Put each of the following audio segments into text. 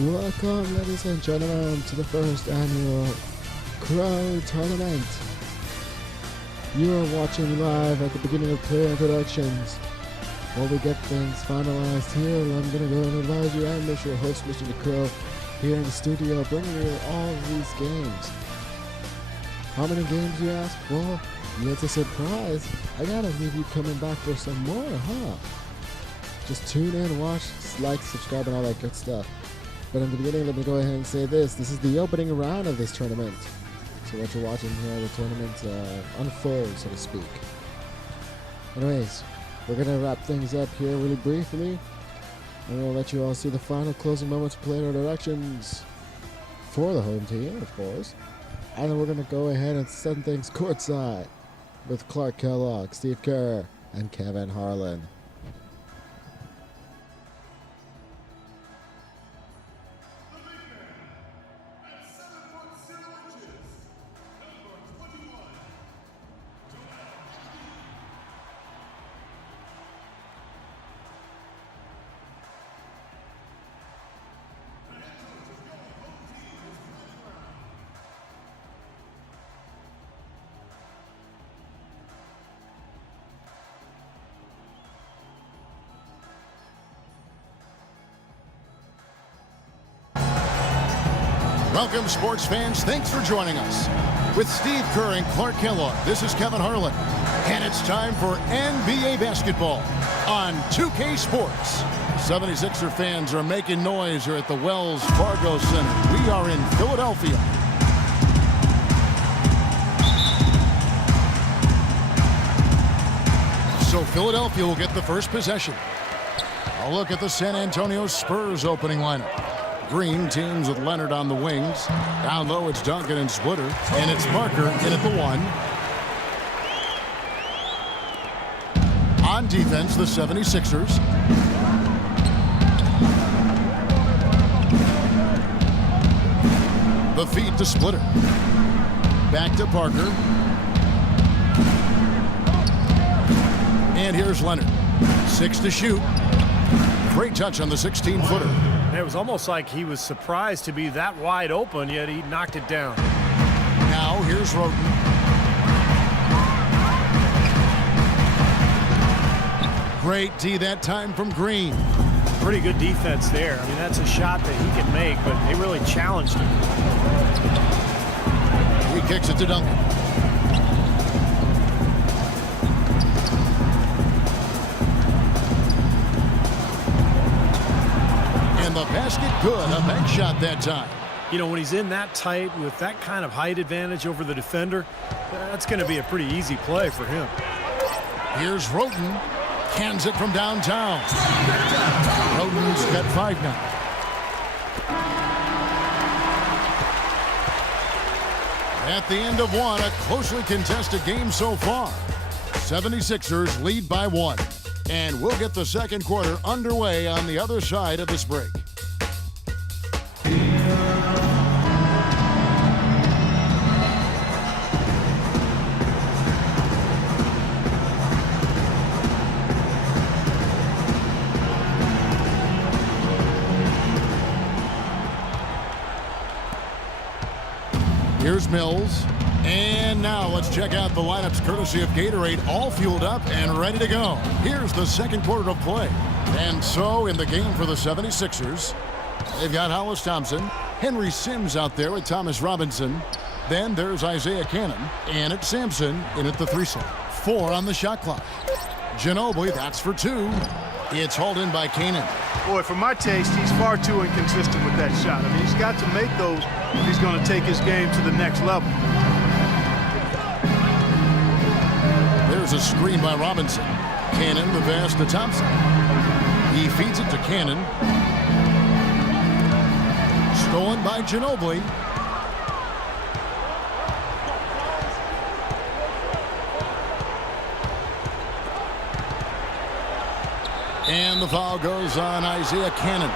Welcome, ladies and gentlemen, to the first annual Crow Tournament. You are watching live at the beginning of player introductions. While we get things finalized here, I'm going to go and advise you. I'm your host, Mr. LeCrow, here in the studio, bringing you all of these games. How many games, you ask? Well, it's a surprise. I gotta leave you coming back for some more, huh? Just tune in, watch, like, subscribe, and all that good stuff. But in the beginning, let me go ahead and say this. This is the opening round of this tournament. So what you're watching here, the tournament unfolds, so to speak. Anyways, we're going to wrap things up here really briefly. And we'll let you all see the final closing moments of player directions for the home team, of course. And then we're going to go ahead and send things courtside with Clark Kellogg, Steve Kerr, and Kevin Harlan. Welcome, sports fans. Thanks for joining us. With Steve Kerr and Clark Kellogg, this is Kevin Harlan. And it's time for NBA basketball on 2K Sports. 76er fans are making noise here at the Wells Fargo Center. We are in Philadelphia. So Philadelphia will get the first possession. A look at the San Antonio Spurs opening lineup. Green teams with Leonard on the wings. Down low, it's Duncan and Splitter. And it's Parker in at the one. On defense, the 76ers. The feed to Splitter. Back to Parker. And here's Leonard. 6 to shoot. Great touch on the 16-footer. It was almost like he was surprised to be that wide open, yet he knocked it down. Now here's Roden. Great D that time from Green. Pretty good defense there. I mean, that's a shot that he can make, but they really challenged him. He kicks it to Duncan. And the basket good. A bank shot that time. You know, when he's in that tight with that kind of height advantage over the defender, that's going to be a pretty easy play for him. Here's Roden. Cans it from downtown. Roden's got 5 now. At the end of one, a closely contested game so far. 76ers lead by 1. And we'll get the second quarter underway on the other side of this break. Here's Mills. And now let's check out the lineups courtesy of Gatorade, all fueled up and ready to go. Here's the second quarter of play. And so in the game for the 76ers, they've got Hollis Thompson, Henry Sims out there with Thomas Robinson. Then there's Isaiah Cannon, and it's Sampson in at the 3-set. 4 on the shot clock. Ginobili, that's for 2. It's hauled in by Cannon. Boy, for my taste, he's far too inconsistent with that shot. I mean, he's got to make those if he's going to take his game to the next level. There's a screen by Robinson. Cannon, the pass to Thompson. He feeds it to Cannon. Stolen by Ginobili. And the foul goes on Isaiah Cannon.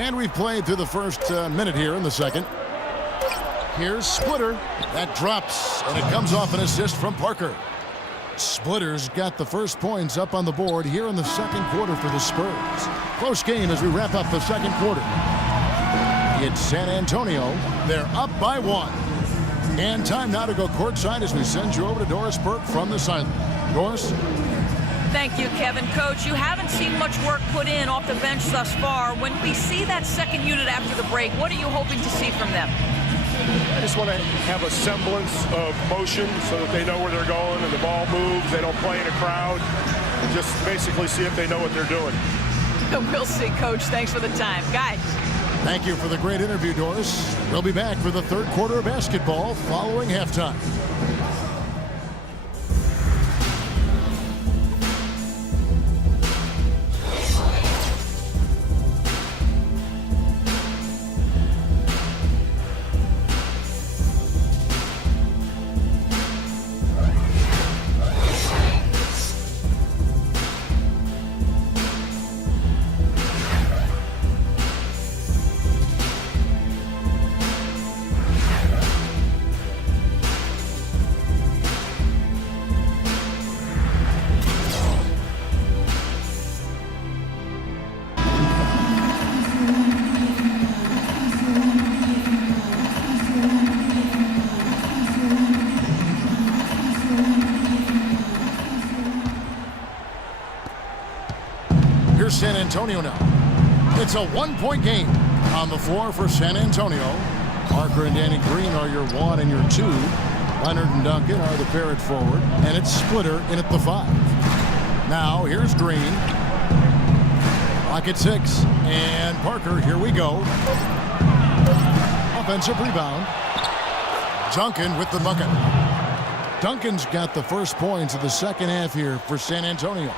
And we've played through the first minute here in the second. Here's Splitter. That drops, and it comes off an assist from Parker. Splitter's got the first points up on the board here in the second quarter for the Spurs. Close game as we wrap up the second quarter. It's San Antonio. They're up by 1. And time now to go courtside as we send you over to Doris Burke from the sideline. Doris? Thank you, Kevin. Coach, you haven't seen much work put in off the bench thus far. When we see that second unit after the break, what are you hoping to see from them? I just want to have a semblance of motion so that they know where they're going and the ball moves. They don't play in a crowd. And just basically see if they know what they're doing. We'll see, Coach. Thanks for the time. Guys. Thank you for the great interview, Doris. We'll be back for the third quarter of basketball following halftime. San Antonio now. It's a one-point game on the floor for San Antonio. Parker and Danny Green are your 1 and your 2. Leonard and Duncan are the pair at forward. And it's Splitter in at the 5. Now here's Green. Clock at 6. And Parker, here we go. Offensive rebound. Duncan with the bucket. Duncan's got the first points of the second half here for San Antonio.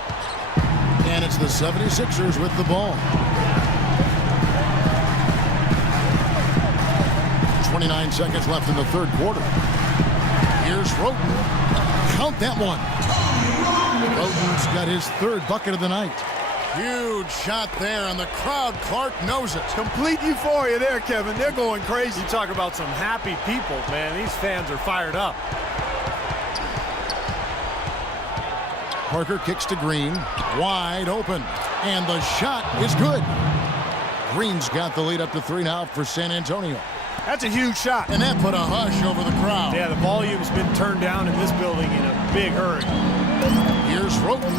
And it's the 76ers with the ball. 29 seconds left in the third quarter. Here's Roten. Count that one. Roten's got his third bucket of the night. Huge shot there, and the crowd, Clark, knows it. Complete euphoria there, Kevin. They're going crazy. You talk about some happy people, man. These fans are fired up. Parker kicks to Green, wide open, and the shot is good. Green's got the lead up to 3 now for San Antonio. That's a huge shot. And that put a hush over the crowd. Yeah, the volume's been turned down in this building in a big hurry. Here's Roten.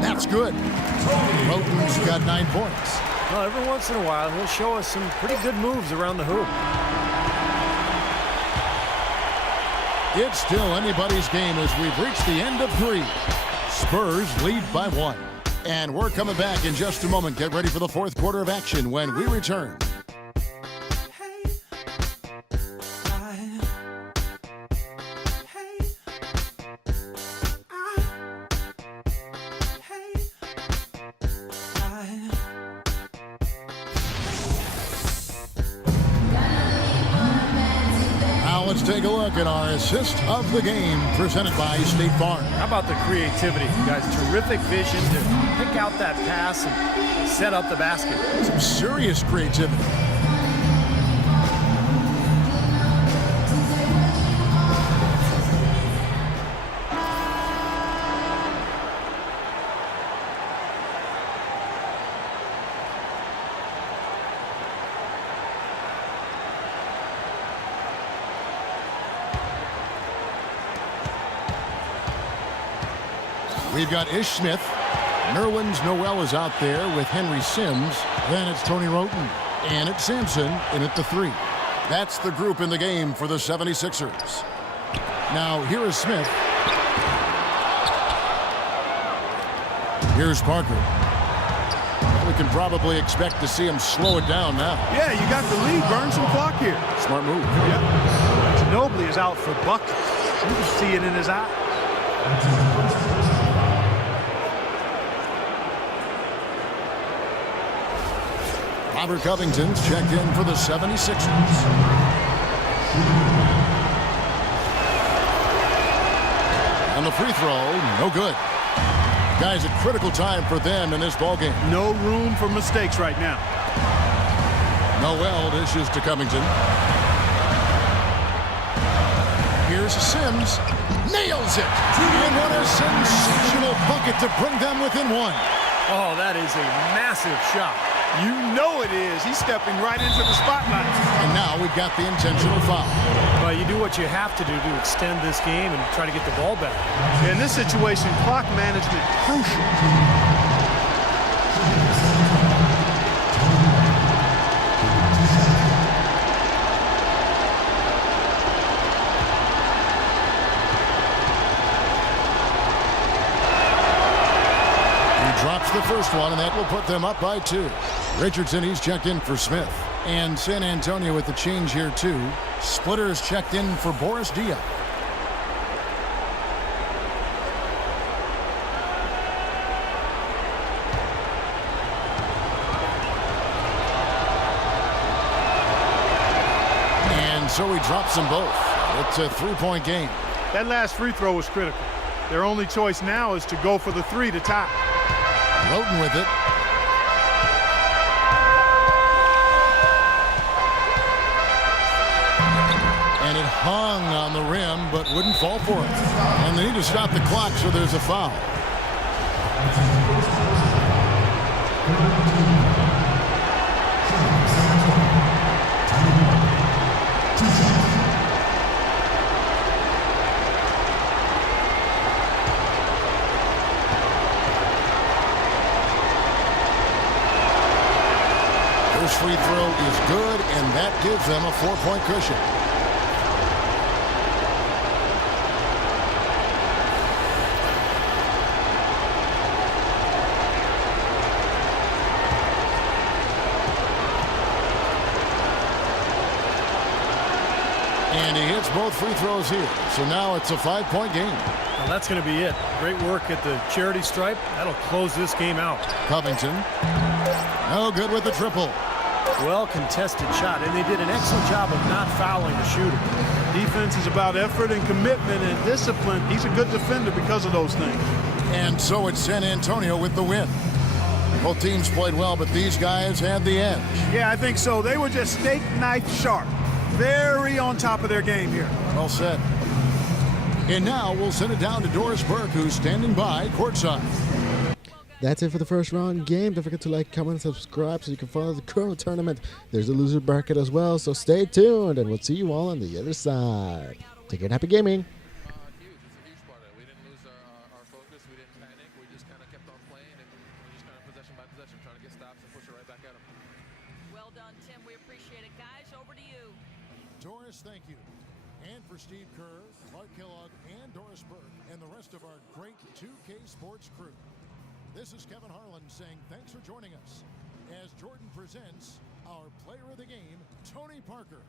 That's good. Roten's got 9 points. Well, every once in a while, he'll show us some pretty good moves around the hoop. It's still anybody's game as we've reached the end of 3. Spurs lead by 1. And we're coming back in just a moment. Get ready for the fourth quarter of action when we return. Let's take a look at our assist of the game presented by State Farm. How about the creativity, guys? Terrific vision to pick out that pass and set up the basket. Some serious creativity. We've got Ish Smith. Nerlens Noel is out there with Henry Sims. Then it's Tony Roten. And it's Sampson in at the 3. That's the group in the game for the 76ers. Now here is Smith. Here's Parker. We can probably expect to see him slow it down now. Yeah, you got the lead. Burn some clock here. Smart move. Yep. Ginobili is out for buckets. You can see it in his eye. Robert Covington's checked in for the 76ers. And the free throw, no good. Guys, a critical time for them in this ballgame. No room for mistakes right now. Noel dishes to Covington. Here's Sims. Nails it. And what a sensational bucket to bring them within one. Oh, that is a massive shot. You know it is. He's stepping right into the spotlight. And now we've got the intentional foul. Well, you do what you have to do to extend this game and try to get the ball back. In this situation, clock management crucial. Drops the first one, and that will put them up by 2. Richardson, he's checked in for Smith. And San Antonio with the change here, too. Splitters checked in for Boris Diaw. And so he drops them both. It's a 3-point game. That last free throw was critical. Their only choice now is to go for the 3 to tie. Roten with it. And it hung on the rim, but wouldn't fall for it. And they need to stop the clock, so there's a foul. First free throw is good, and that gives them a 4-point cushion. And he hits both free throws here. So now it's a 5-point game. Well, that's going to be it. Great work at the charity stripe. That'll close this game out. Covington. No good with the triple. Well contested shot, and they did an excellent job of not fouling the shooter. Defense is about effort and commitment and discipline. He's a good defender because of those things. And so it's San Antonio with the win. Both teams played well, but these guys had the edge. Yeah, I think so. They were just steak knife sharp. Very on top of their game here. Well said. And now we'll send it down to Doris Burke, who's standing by courtside. That's it for the first round game. Don't forget to like, comment, and subscribe so you can follow the LeCrow tournament. There's a loser bracket as well, so stay tuned, and we'll see you all on the other side. Take care and happy gaming. Huge. It's a huge part of it. We didn't lose our focus. We didn't panic. We just kind of kept on playing, and we just kind of possession by possession, trying to get stops and push it right back at them. Well done, Tim. We appreciate it. Guys, over to you. Doris, thank you. And for Steve Kerr, Clark Kellogg, and Doris Burke, and the rest of our great 2K Sports crew. This is Kevin Harlan saying thanks for joining us as Jordan presents our player of the game, Tony Parker.